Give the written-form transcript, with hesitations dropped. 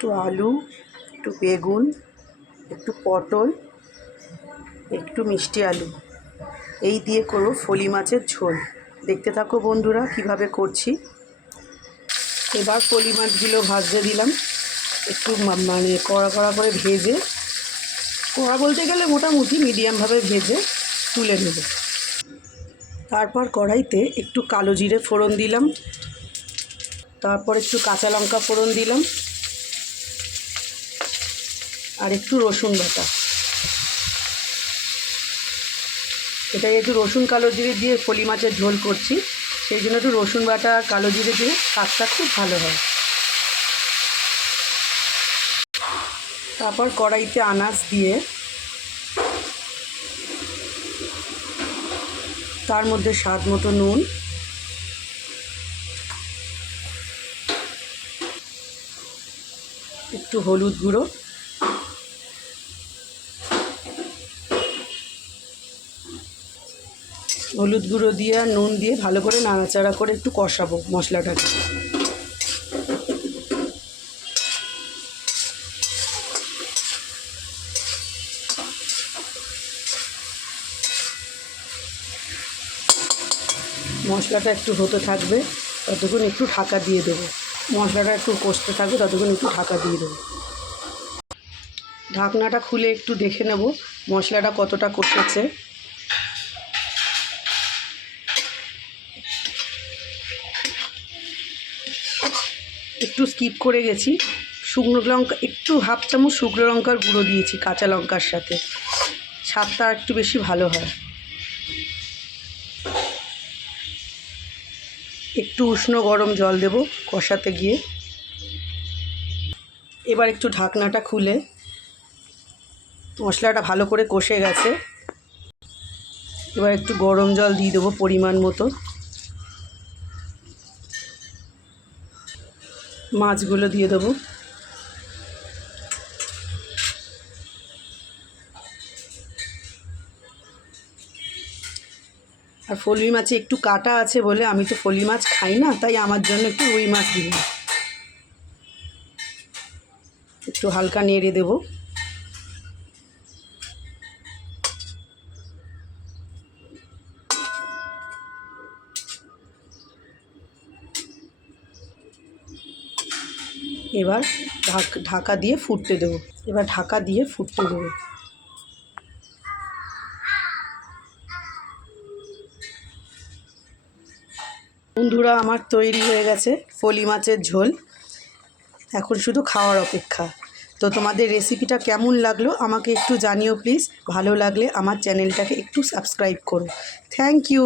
একটু আলু, একটু বেগুন, একটু পটল, একটু মিষ্টি আলু এই দিয়ে করব ফলি মাছের ঝোল। দেখতে থাকো বন্ধুরা কিভাবে করছি। এবার ফলি মাছগুলো ভাজতে দিলাম, একটু মানে কড়া কড়া করে ভেজে, কড়া বলতে গেলে মোটামুটি মিডিয়ামভাবে ভেজে তুলে নেব। তারপর কড়াইতে একটু কালো জিরে ফোড়ন দিলাম, তারপর একটু কাঁচা লঙ্কা ফোড়ন দিলাম, আর একটু রসুন বাটা। এটা একটু রসুন কালো জিরে দিয়ে ফলি মাছের ঝোল করছি, সেই জন্য একটু রসুন বাটা আর কালো জিরে দিয়ে স্বাদটা খুব ভালো হয়। তারপর কড়াইতে আনাজ দিয়ে তার মধ্যে স্বাদ মতো নুন, একটু হলুদ গুঁড়ো, দিয়ে আর নুন দিয়ে ভালো করে নাড়াচাড়া করে একটু কষাবো মশলাটাকে। মশলাটা একটু হতে থাকবে, ততক্ষণ একটু ঢাকা দিয়ে দেবো। মশলাটা একটু কষতে থাকবে, ততক্ষণ একটু ঢাকা দিয়ে দেবো। ঢাকনাটা খুলে একটু দেখে নেব মশলাটা কতটা কষেছে। একটু স্কিপ করে গেছি, শুকনো লঙ্কা একটু হাফ চামচ শুকনো লঙ্কার গুঁড়ো দিয়েছি কাঁচা লঙ্কার সাথে, স্বাদটা একটু বেশি ভালো হয়। একটু উষ্ণ গরম জল দেব কষাতে গিয়ে। এবার একটু ঢাকনাটা খুলে, মশলাটা ভালো করে কষে গেছে, এবার একটু গরম জল দিয়ে দেবো পরিমাণ মতো। মাছগুলো দিয়ে দেবো। আর ফলি মাছে একটু কাটা আছে বলে, আমি তো ফলি মাছ খাই না, তাই আমার জন্য একটু রুই মাছ দিলাম। একটু হালকা নেড়ে দেব। এবার ঢাকা দিয়ে ফুটতে দেবো। বন্ধুরা, আমার তৈরি হয়ে গেছে ফলি মাছের ঝোল। এখন শুধু খাওয়ার অপেক্ষা। তো তোমাদের রেসিপিটা কেমন লাগলো আমাকে একটু জানিও প্লিজ। ভালো লাগলে আমার চ্যানেলটাকে একটু সাবস্ক্রাইব করো। Thank you.